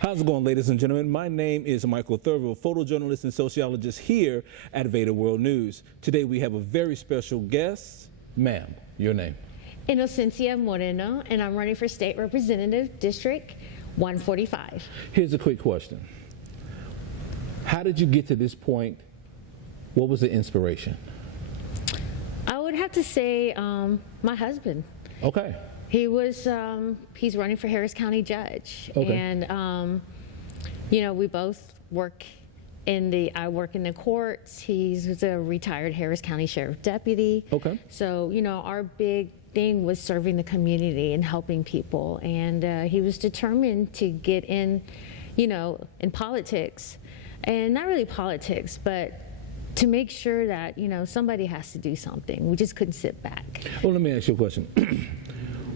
How's it going, ladies and gentlemen? My name is Michael Thurville, photojournalist and sociologist here at VEDA World News. Today we have a very special guest. Ma'am, your name? Inocensia Moreno, and I'm running for State Representative District 145. Here's a quick question. How did you get to this point? What was the inspiration? I would have to say my husband. Okay. He's running for Harris County Judge. Okay. And, we both work I work in the courts. He's a retired Harris County Sheriff Deputy. Okay. So, our big thing was serving the community and helping people. And he was determined to get in politics. And not really politics, but to make sure that, somebody has to do something. We just couldn't sit back. Well, let me ask you a question.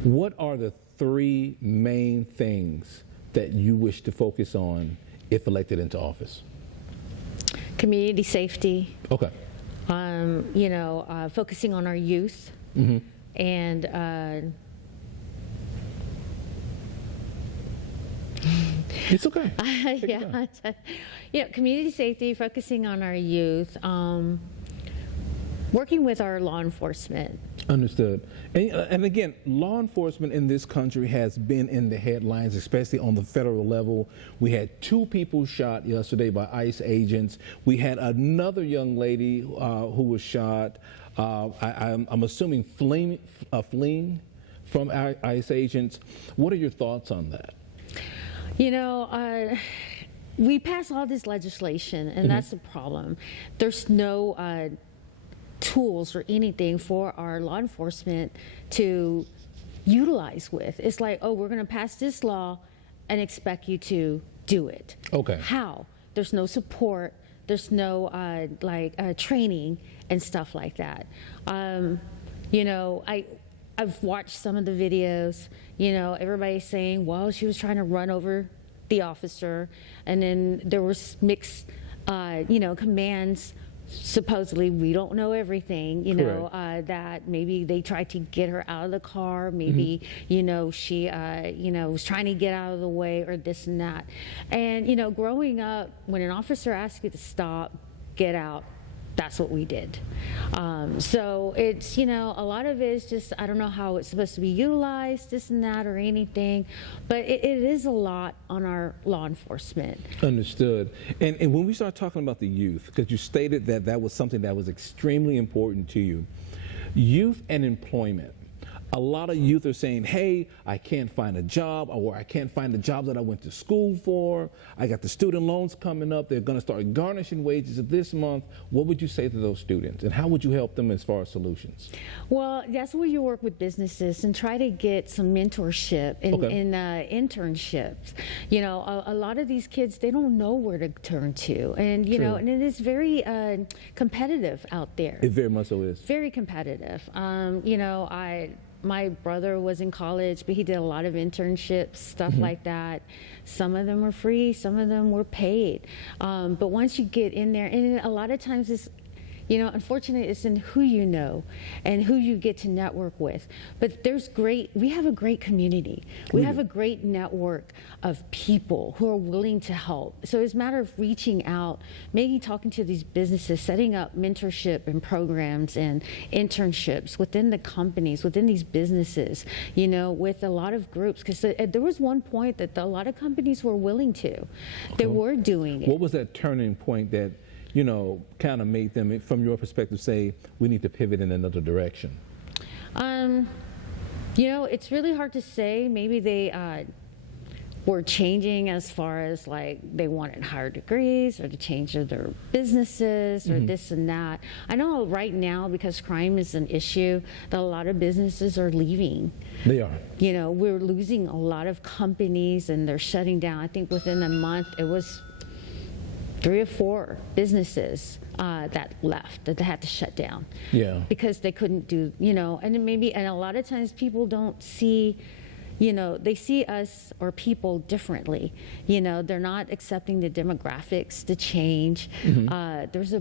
What are the three main things that you wish to focus on if elected into office? Community safety. Okay. Focusing on our youth. Mm-hmm. And it's okay. Community safety, focusing on our youth, working with our law enforcement. Understood. And again, law enforcement in this country has been in the headlines, especially on the federal level. We had 2 people shot yesterday by ICE agents. We had another young lady who was shot, I'm assuming fleeing from ICE agents. What are your thoughts on that? We pass all this legislation, and that's the problem. There's no tools or anything for our law enforcement to utilize with. It's like, oh, we're going to pass this law and expect you to do it. Okay. How? There's no support. There's no training and stuff like that. I've watched some of the videos. Everybody's saying, well, she was trying to run over the officer, and then there was mixed, commands. Supposedly, we don't know everything, that maybe they tried to get her out of the car, maybe, she, was trying to get out of the way, or this and that. And, growing up, when an officer asks you to stop, get out, that's what we did. So it's, a lot of it is just, I don't know how it's supposed to be utilized, this and that, or anything, but it is a lot on our law enforcement. Understood. And when we start talking about the youth, because you stated that that was something that was extremely important to you, youth and employment. A lot of youth are saying, hey, I can't find a job, or I can't find the job that I went to school for. I got the student loans coming up. They're going to start garnishing wages this month. What would you say to those students, and how would you help them as far as solutions? Well, that's where you work with businesses and try to get some mentorship and internships. A lot of these kids, they don't know where to turn to. And, and it is very competitive out there. It very much so is. Very competitive. My brother was in college, but he did a lot of internships, stuff like that. Some of them were free, some of them were paid. But once you get in there, and a lot of times it's, unfortunately, it's in who you know and who you get to network with. But we have a great community. We have a great network of people who are willing to help. So it's a matter of reaching out, maybe talking to these businesses, setting up mentorship and programs and internships within the companies, within these businesses, with a lot of groups. Because there was one point that a lot of companies were willing to. They were doing it. What was that turning point that kind of made them, from your perspective, say, we need to pivot in another direction? It's really hard to say. Maybe they were changing as far as they wanted higher degrees or to change their businesses or this and that. I know right now, because crime is an issue, that a lot of businesses are leaving. They are. We're losing a lot of companies and they're shutting down. I think within a month it was 3 or 4 businesses that left, that they had to shut down. Yeah. Because they couldn't do, and a lot of times people don't see, they see us or people differently. They're not accepting the demographics, the change. There's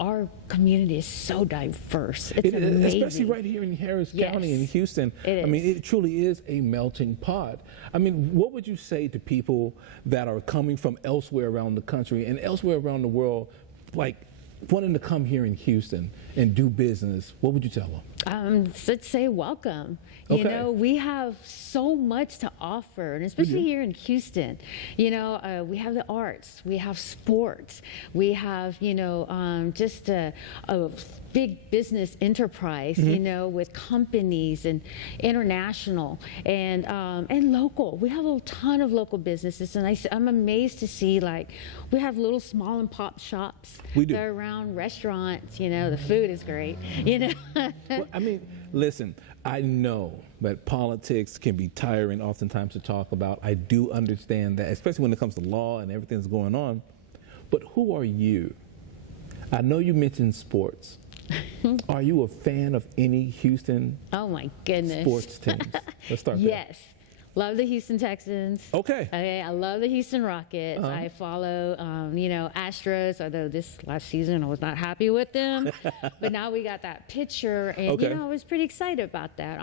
our community is so diverse. It's amazing. Especially right here in Harris County in Houston. I mean, it truly is a melting pot. I mean, what would you say to people that are coming from elsewhere around the country and elsewhere around the world, like wanting to come here in Houston and do business? What would you tell them? Let's say welcome. You know, we have so much to offer, and especially here in Houston. You know, we have the arts, we have sports, we have, you know, just a big business enterprise, you know, with companies and international and local. We have a ton of local businesses, and I'm amazed to see, like, we have little small and pop shops. We do. They're around restaurants. You know, the food is great. You know. Well, I mean, listen, I know that politics can be tiring oftentimes to talk about. I do understand that, especially when it comes to law and everything that's going on. But who are you? I know you mentioned sports. Are you a fan of any Houston oh my goodness sports teams? Let's start there. Yes. Love the Houston Texans. Okay. I love the Houston Rockets. I follow, you know, Astros, although this last season I was not happy with them. But now we got that pitcher, and, you know, I was pretty excited about that.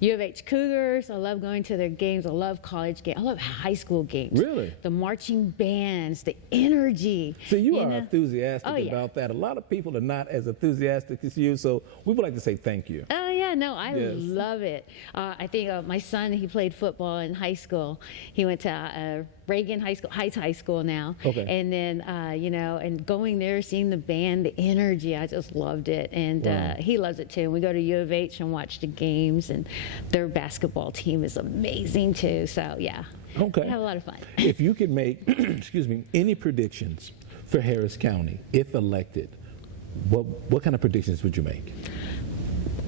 U of H Cougars, I love going to their games. I love college games. I love high school games. Really? The marching bands, the energy. So you are enthusiastic about that. A lot of people are not as enthusiastic as you, so we would like to say thank you. Oh, yeah, no, I love it. I think my son, he played football in high school. He went to Reagan High School, Heights High School now. Okay. And then, you know, and going there, seeing the band, the energy, I just loved it. And he loves it too. We go to U of H and watch the games, and their basketball team is amazing too. So, yeah. Okay. We have a lot of fun. If you could make, excuse me, any predictions for Harris County, if elected, what kind of predictions would you make?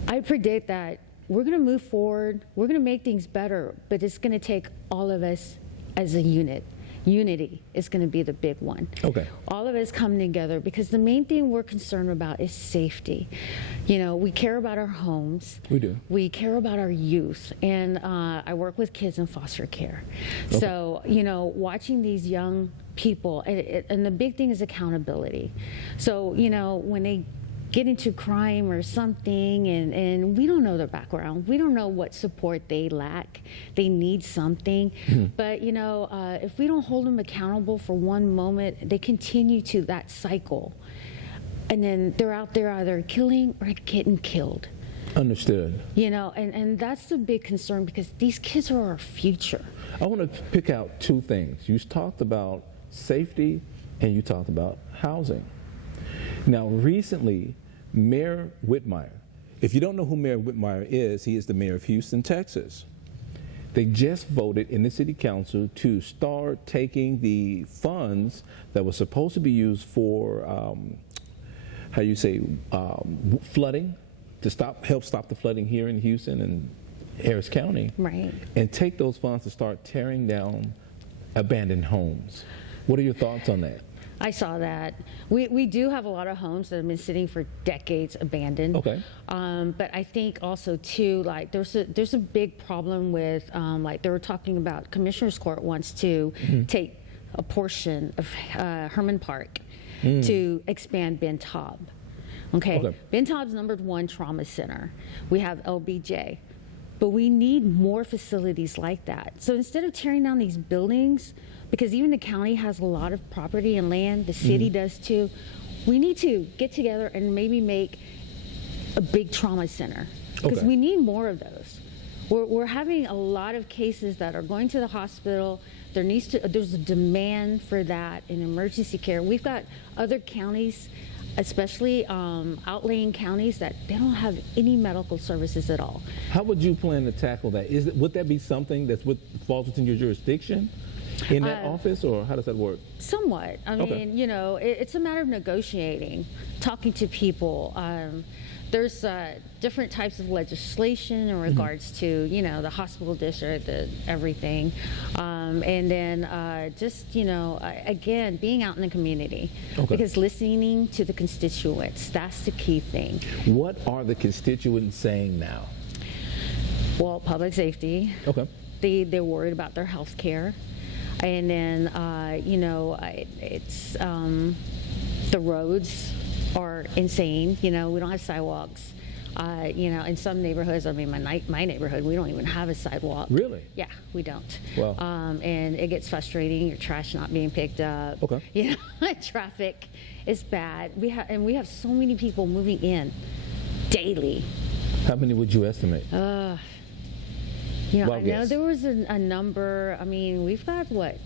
I predict that we're going to move forward. We're going to make things better, but it's going to take all of us as a unit. Unity is going to be the big one. Okay. All of us coming together, because the main thing we're concerned about is safety. You know, we care about our homes. We do. We care about our youth. And I work with kids in foster care. Okay. So, you know, watching these young people, and the big thing is accountability. So, you know, when they get into crime or something, and we don't know their background. We don't know what support they lack. They need something. But, you know, if we don't hold them accountable for one moment, they continue to that cycle. And then they're out there either killing or getting killed. Understood. You know, and that's the big concern, because these kids are our future. I want to pick out two things. You talked about safety and you talked about housing. Now, recently, Mayor Whitmire, if you don't know who Mayor Whitmire is, he is the mayor of Houston, Texas. They just voted in the city council to start taking the funds that were supposed to be used for, flooding, to help stop the flooding here in Houston and Harris County. Right. And take those funds to start tearing down abandoned homes. What are your thoughts on that? I saw that. We do have a lot of homes that have been sitting for decades abandoned. Okay. But I think also too, like there's a big problem with like they were talking about, Commissioner's Court wants to take a portion of Herman Park to expand Ben Taub. Okay. Ben Taub's #1 trauma center. We have LBJ. But we need more facilities like that. So instead of tearing down these buildings, because even the county has a lot of property and land, the city does too, we need to get together and maybe make a big trauma center, because we need more of those. We're having a lot of cases that are going to the hospital. There's a demand for that in emergency care. We've got other counties, especially outlying counties, that they don't have any medical services at all. How would you plan to tackle that? Would that be something that's falls within your jurisdiction in that office, or how does that work? Somewhat. I mean, you know, it's a matter of negotiating, talking to people. There's different types of legislation in regards to, you know, the hospital district, everything. And then just, you know, again, being out in the community. Because listening to the constituents, that's the key thing. What are the constituents saying now? Well, public safety. They're worried about their health care. And then, you know, it's the roads. are insane. You know, we don't have sidewalks. You know, in some neighborhoods, I mean, my neighborhood, we don't even have a sidewalk. Really? Yeah, we don't. Wow. And it gets frustrating. Your trash not being picked up. Okay. You know, traffic is bad. We have so many people moving in daily. How many would you estimate? You know, Wild I know guess. there was a number. I mean, we've got what?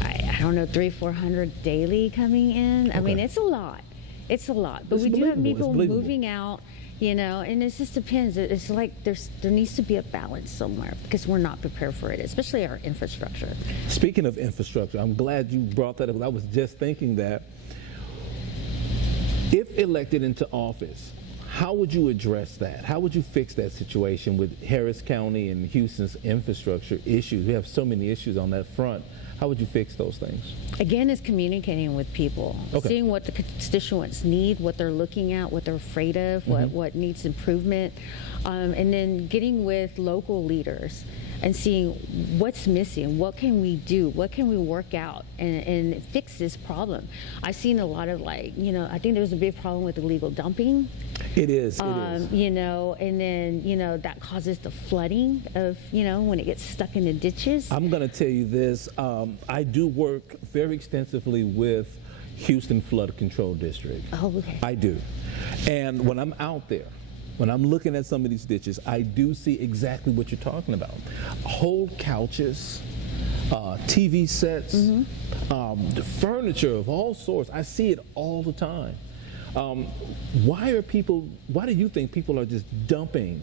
I don't know, 300-400 daily coming in. I mean, it's a lot. It's a lot. But It's we do have believable. It's people believable. moving out, you know, and it just depends. It's like there needs to be a balance somewhere because we're not prepared for it, especially our infrastructure. Speaking of infrastructure, I'm glad you brought that up. I was just thinking that if elected into office, how would you address that? How would you fix that situation with Harris County and Houston's infrastructure issues? We have so many issues on that front. How would you fix those things? Again, it's communicating with people, Okay. seeing what the constituents need, what they're looking at, what they're afraid of, what needs improvement, and then getting with local leaders and seeing what's missing, what can we do, what can we work out and fix this problem. I've seen a lot of I think there's a big problem with illegal dumping. It is. You know, and then, you know, that causes the flooding of, you know, when it gets stuck in the ditches. I'm going to tell you this. I do work very extensively with Houston Flood Control District. Oh, okay. I do. And when I'm out there, when I'm looking at some of these ditches, I do see exactly what you're talking about. Whole couches, TV sets, the furniture of all sorts. I see it all the time. Why do you think people are just dumping?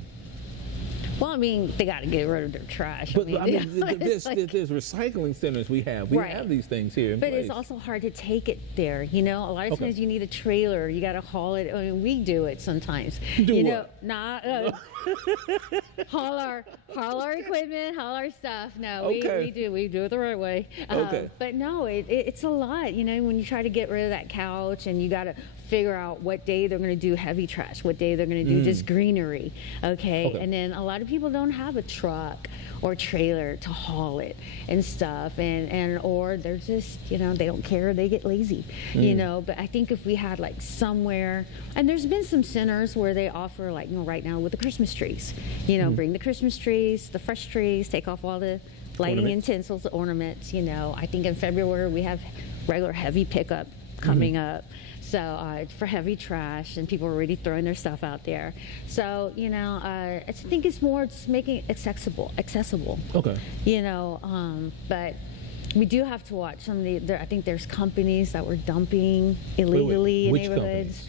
Well, I mean, they got to get rid of their trash. But you know, there's it's recycling centers we have. We Right. have these things here in But place. it's also hard to take it there. You know, a lot of Okay. times you need a trailer. You got to haul it. I mean, we do it sometimes. Do you what? know, haul our equipment, haul our stuff. No, Okay. we do it the right way. Okay. But no, it's a lot. You know, when you try to get rid of that couch and you got to figure out what day they're going to do heavy trash, what day they're going to do just greenery. Okay? Okay. And then a lot of people don't have a truck or trailer to haul it and stuff, and or they're just, you know, they don't care, they get lazy, you know. But I think if we had like somewhere, and there's been some centers where they offer, like, you know, right now with the Christmas trees, you know, bring the Christmas trees, the fresh trees, take off all the lighting Ornaments. utensils, ornaments, you know. I think in February we have regular heavy pickup coming up. So for heavy trash, and people are already throwing their stuff out there. So, you know, I think it's more just making it accessible. Okay. You know, but we do have to watch some of the. I think there's companies that were dumping illegally in Which neighborhoods.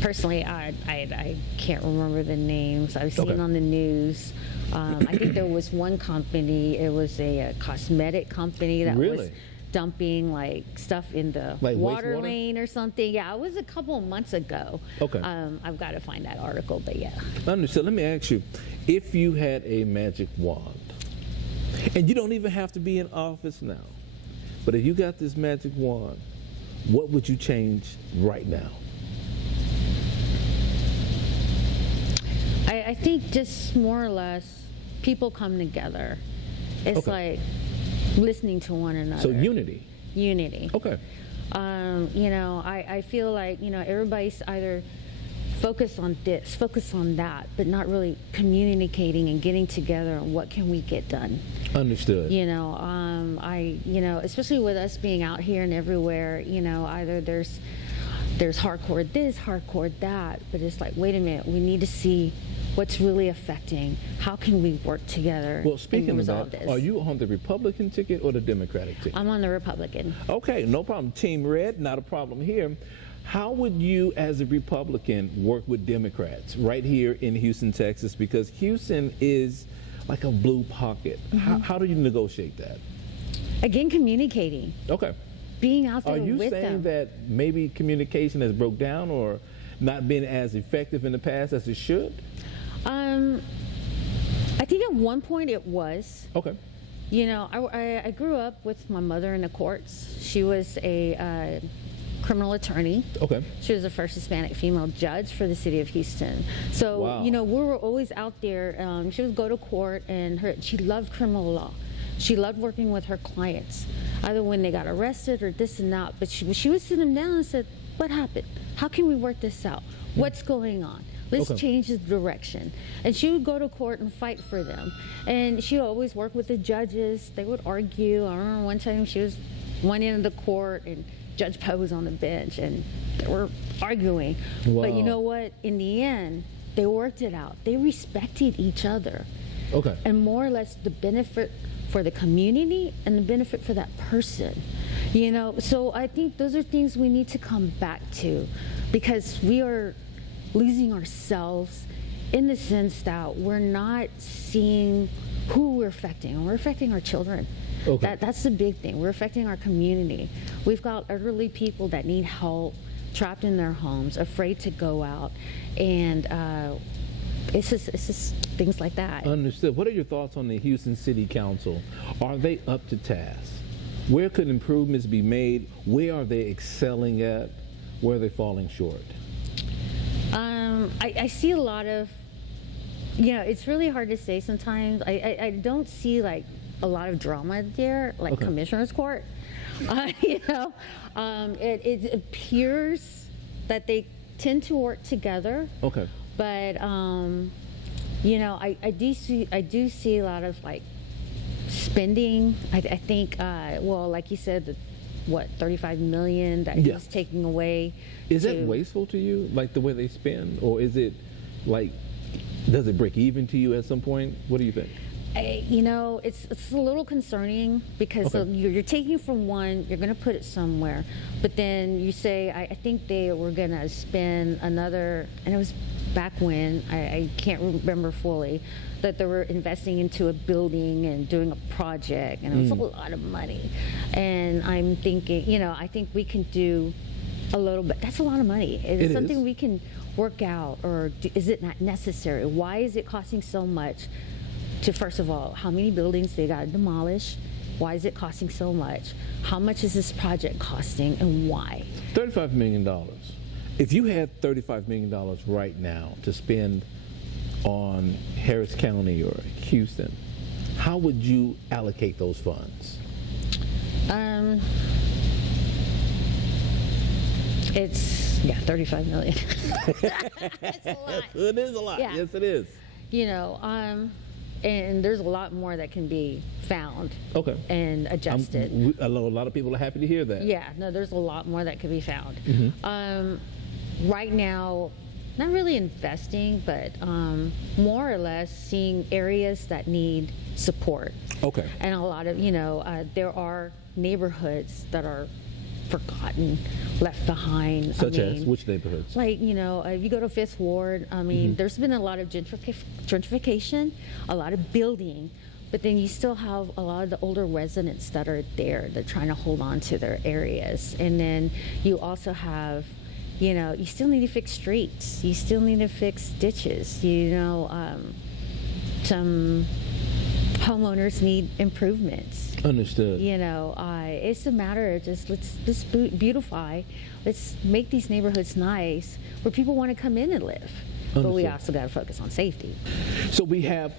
Personally, I can't remember the names. I've seen Okay. on the news. I think there was one company. It was a cosmetic company that was Really? dumping like stuff in the Like water wastewater? lane or something. Yeah, it was a couple of months ago. Okay. I've got to find that article, but yeah. Understood. Let me ask you, if you had a magic wand, and you don't even have to be in office now, but if you got this magic wand, what would you change right now? I think just more or less people come together. It's Okay. like listening to one another. So unity. Unity. Okay. You know, I feel like, you know, everybody's either focused on this, focused on that, but not really communicating and getting together on what can we get done. Understood. You know, you know, especially with us being out here and everywhere, you know, either there's hardcore this, hardcore that, but it's like, wait a minute, we need to see what's really affecting. How can we work together Well, and speaking of resolve that, this? are you on the Republican ticket or the Democratic ticket? I'm on the Republican. Okay, no problem. Team Red, not a problem here. How would you, as a Republican, work with Democrats right here in Houston, Texas? Because Houston is like a blue pocket. How do you negotiate that? Again, communicating, Okay. being out Are there you with saying them. that maybe communication has broke down or not been as effective in the past as it should? I think at one point it was. Okay. You know, I grew up with my mother in the courts. She was a criminal attorney. Okay. She was the first Hispanic female judge for the city of Houston. So, Wow. you know, we were always out there. She would go to court, and she loved criminal law. She loved working with her clients. either when they got arrested or this and that. But she would sit them down and said, what happened? How can we work this out? What's going on? Let's change the direction. And she would go to court and fight for them. And she would always work with the judges. They would argue. I remember one time she was one end of the court and Judge Poe was on the bench and they were arguing. Wow. But you know what? In the end, they worked it out. They respected each other. Okay. And more or less the benefit for the community and the benefit for that person. You know, so I think those are things we need to come back to, because we are losing ourselves in the sense that we're not seeing who we're affecting. We're affecting our children. Okay. That's the big thing. We're affecting our community. We've got elderly people that need help, trapped in their homes, afraid to go out, and it's just things like that. Understood. What are your thoughts on the Houston City Council? Are they up to task? Where could improvements be made? Where are they excelling at? Where are they falling short? I see a lot of, it's really hard to say sometimes. I don't see like a lot of drama there, like Commissioner's Court. It appears that they tend to work together. Okay. But I do see a lot of like spending. I think like you said, $35 million that he's taking away. Is that wasteful to you, like the way they spend, or is it like, does it break even to you at some point? What do you think? It's a little concerning because you're taking from one, you're going to put it somewhere, but then you say, I think they were going to spend another, and it was back when, I can't remember fully, that they were investing into a building and doing a project, and it was a lot of money. And I'm thinking, I think we can do a little bit. That's a lot of money. Is it something we can work out, or is it not necessary? Why is it costing so much? To, first of all, how many buildings they got to demolish? Why is it costing so much? How much is this project costing, and why? $35 million. If you had $35 million right now to spend on Harris County or Houston, how would you allocate those funds? It's, $35 million. That's a lot. It is a lot. Yeah. Yes, it is. And there's a lot more that can be found and adjusted. A lot of people are happy to hear that. Yeah, no, there's a lot more that can be found. Right now, not really investing, but more or less seeing areas that need support. Okay. And a lot of, there are neighborhoods that are forgotten, left behind. Such as which neighborhoods? Like, if you go to Fifth Ward, there's been a lot of gentrification, a lot of building, but then you still have a lot of the older residents that are there. They're trying to hold on to their areas. And then you also have, you still need to fix streets. You still need to fix ditches. Some homeowners need improvements. Understood. It's a matter of let's beautify. Let's make these neighborhoods nice where people want to come in and live. Understood. But we also got to focus on safety. So we have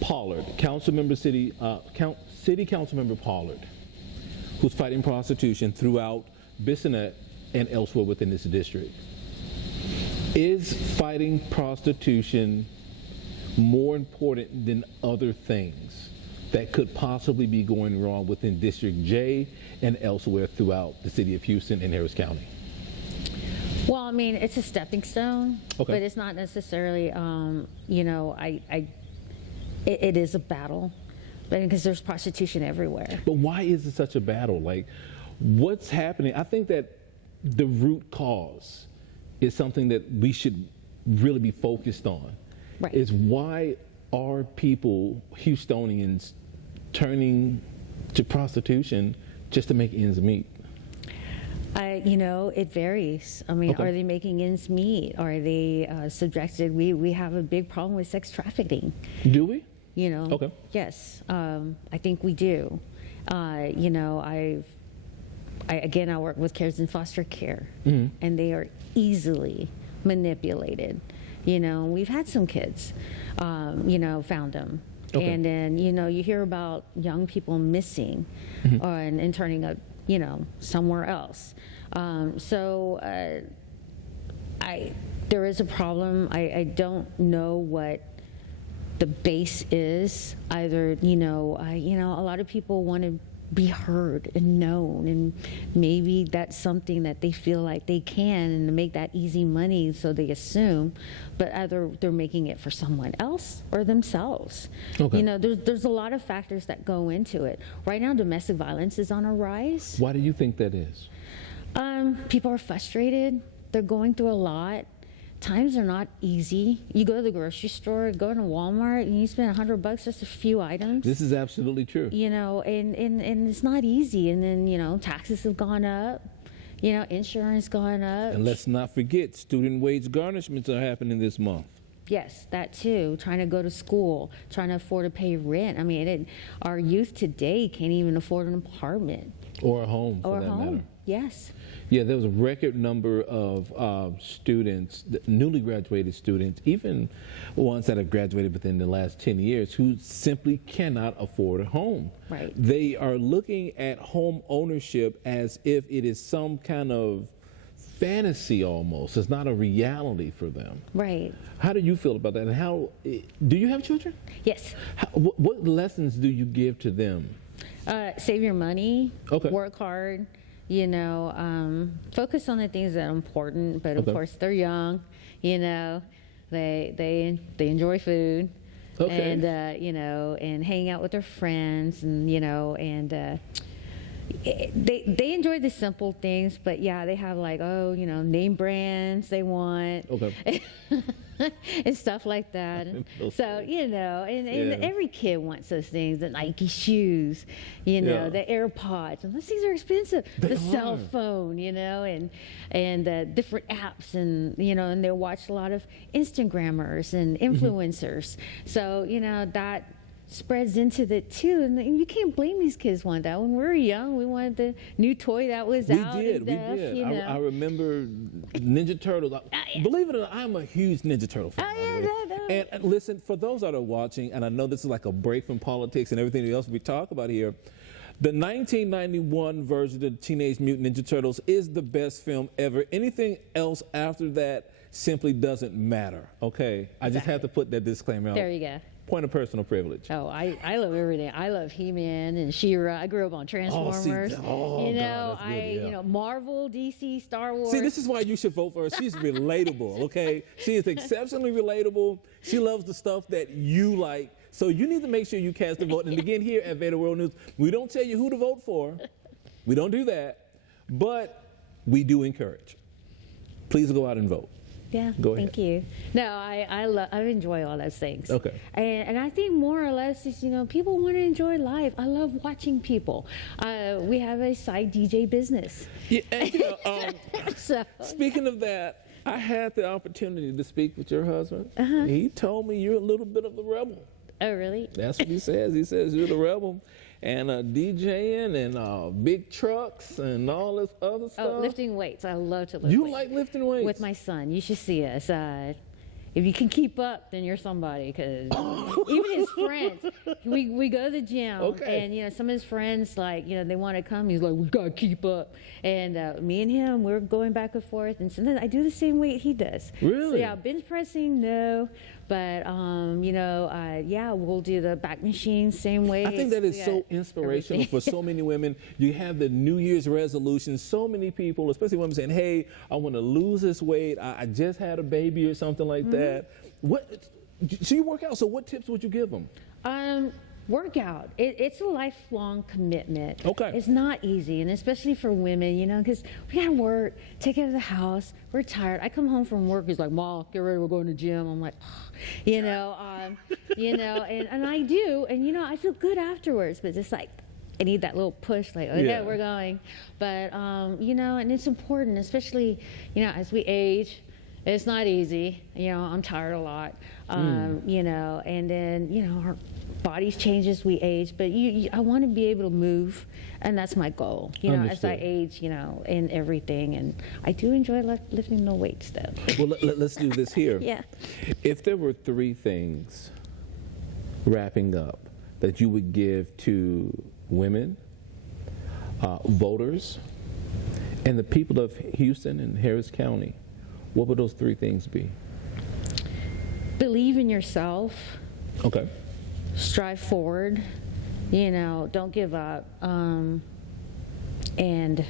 Pollard, City Council Member Pollard, who's fighting prostitution throughout Bissonnette and elsewhere within this district. Is fighting prostitution more important than other things that could possibly be going wrong within District J and elsewhere throughout the city of Houston and Harris County? Well, it's a stepping stone, but it's not necessarily, it is a battle, because there's prostitution everywhere. But why is it such a battle? Like, what's happening? I think that the root cause is something that we should really be focused on. Right. Is why are people, Houstonians, turning to prostitution just to make ends meet? It varies. Are they making ends meet? Are they subjected? We have a big problem with sex trafficking. Do we? Yes, I think we do. I work with kids in foster care, and they are easily manipulated. We've had some kids, found them Okay. And then, you hear about young people missing and turning up, somewhere else. There is a problem. I don't know what the base is. Either, a lot of people want to be heard and known, and maybe that's something that they feel like they can, and to make that easy money, so they assume, but either they're making it for someone else or themselves. Okay. There's a lot of factors that go into it. Right now, domestic violence is on a rise. Why do you think that is? People are frustrated. They're going through a lot. Times are not easy. You go to the grocery store, go to Walmart, and you spend $100 just a few items. This is absolutely true. And it's not easy. And then, taxes have gone up, insurance gone up. And let's not forget, student wage garnishments are happening this month. Yes, that too. Trying to go to school, trying to afford to pay rent. I mean, our youth today can't even afford an apartment. Or a home, for that matter. Yes. Yeah, there was a record number of students, newly graduated students, even ones that have graduated within the last 10 years, who simply cannot afford a home. Right. They are looking at home ownership as if it is some kind of fantasy almost. It's not a reality for them. Right. How do you feel about that? And do you have children? Yes. What lessons do you give to them? Save your money. Okay. Work hard. Focus on the things that are important. But of course, they're young. They enjoy food. Okay. And and hang out with their friends, and they enjoy the simple things. But yeah, they have name brands they want. Okay. And stuff like that. So, and every kid wants those things, the Nike shoes, the AirPods, and those things are expensive. The cell phone, and different apps, and, and they watch a lot of Instagrammers and influencers. So, that spreads into that too, and you can't blame these kids want that. When we were young, we wanted the new toy that was out. We did. I remember Ninja Turtles. Believe it or not, I'm a huge Ninja Turtle fan. And listen, for those that are watching, and I know this is like a break from politics and everything else we talk about here, the 1991 version of Teenage Mutant Ninja Turtles is the best film ever. Anything else after that simply doesn't matter, okay? I just have to put that disclaimer out. There you go. Point of personal privilege. Oh, I love everything. I love He-Man and She-Ra. I grew up on Transformers. Marvel, DC, Star Wars. See, this is why you should vote for her. She's relatable, okay? She is exceptionally relatable. She loves the stuff that you like. So you need to make sure you cast a vote. And again, here at VEDA World News, we don't tell you who to vote for. We don't do that. But we do encourage. Please go out and vote. Yeah, thank you. No, I enjoy all those things. Okay. And I think more or less is, people want to enjoy life. I love watching people. We have a side DJ business. Yeah, and, speaking of that, I had the opportunity to speak with your husband. Uh-huh. He told me you're a little bit of the rebel. Oh, really? That's what he says. He says you're the rebel. And DJing and big trucks and all this other stuff. Oh, lifting weights. I love to lift weights. You like lifting weights? With my son. You should see us. If you can keep up, then you're somebody. Because even his friends, we go to the gym. Okay. And, some of his friends, they want to come. He's like, we got to keep up. And me and him, we're going back and forth. And sometimes I do the same weight he does. Really? So, yeah, bench pressing, no. But, we'll do the back machine, same way. I think that is so inspirational for so many women. You have the New Year's resolution. So many people, especially women, saying, hey, I want to lose this weight. I just had a baby or something like that. So you work out. So what tips would you give them? Workout. It's a lifelong commitment. Okay. It's not easy, and especially for women, because we gotta work, take care of the house. We're tired. I come home from work. He's like, "Ma, get ready. We're going to the gym." I'm like, and I do, and I feel good afterwards. But just I need that little push, we're going. But and it's important, especially as we age. It's not easy. I'm tired a lot. And then our bodies change as we age, but I want to be able to move, and that's my goal. As I age, in everything, and I do enjoy lifting the weights, though. Well, let's do this here. Yeah. If there were three things wrapping up, that you would give to women, voters, and the people of Houston and Harris County, what would those three things be? Believe in yourself. Okay. Strive forward. Don't give up. And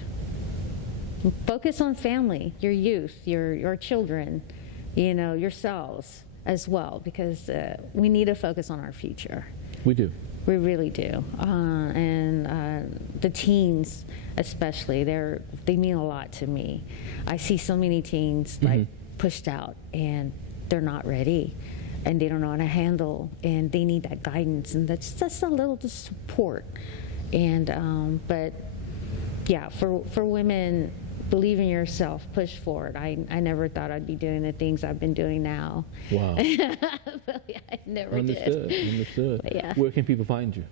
focus on family, your youth, your children, yourselves as well, because we need to focus on our future. We do. We really do. And the teens especially, they mean a lot to me. I see so many teens like pushed out, and they're not ready, and they don't know how to handle, and they need that guidance, and that's just a little support. And but yeah, for women, believe in yourself, push forward. I never thought I'd be doing the things I've been doing now. Wow. But yeah, I never did. Understood. But yeah. Where can people find you?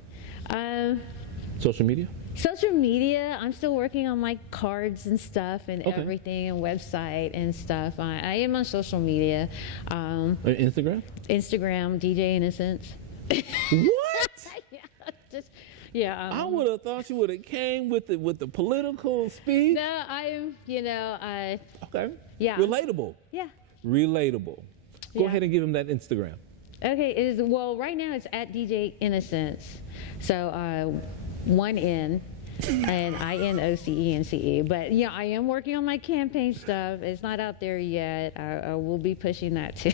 Social media? Social media, I'm still working on my cards and stuff and everything, and website and stuff. I am on social media. Instagram? Instagram, DJ Innocence. What? Yeah. I would have thought you would have came with the political speech. No, I'm, Okay. Yeah. Relatable. Yeah. Relatable. Go Yeah. ahead and give him that Instagram. Okay. Right now it's at DJ Innocence. So, one N and INOCENCE. But I am working on my campaign stuff. It's not out there yet. I will be pushing that too.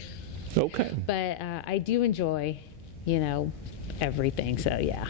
Okay. But I do enjoy, everything. So yeah.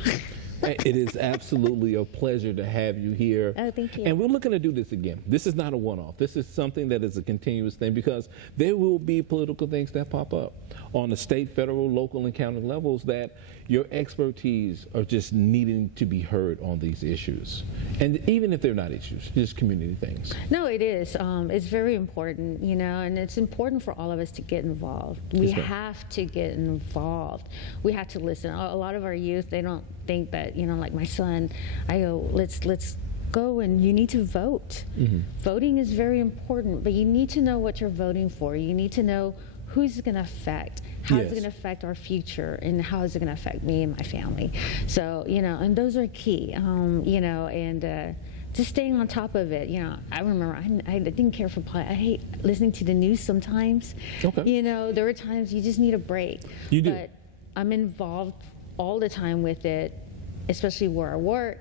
It is absolutely a pleasure to have you here. Oh, thank you. And we're looking to do this again. This is not a one-off. This is something that is a continuous thing, because there will be political things that pop up on the state, federal, local, and county levels that your expertise are just needing to be heard on these issues. And even if they're not issues, just community things. No, it is. It's very important, and it's important for all of us to get involved. We have to get involved. We have to listen. A lot of our youth, they don't think that, like my son, I go, let's go, and you need to vote. Voting is very important, but you need to know what you're voting for. You need to know who's it going to affect, how is it going to affect our future, and how is it going to affect me and my family. So, and those are key, and just staying on top of it. I remember I didn't care for politics. I hate listening to the news sometimes. Okay. There were times you just need a break. You do. But I'm involved all the time with it, especially where I work,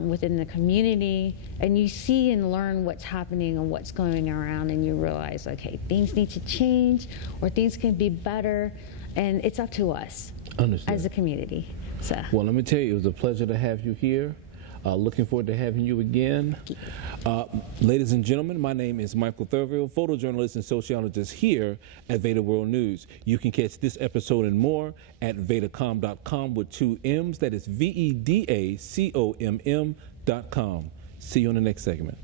within the community, and you see and learn what's happening and what's going around, and you realize, okay, things need to change, or things can be better, and it's up to us as a community. So. Well, let me tell you, it was a pleasure to have you here. Looking forward to having you again. Ladies and gentlemen, my name is Michael Thurville, photojournalist and sociologist here at VEDA World News. You can catch this episode and more at VEDACOM.com with 2 M's. That is VEDACOMM.com. See you on the next segment.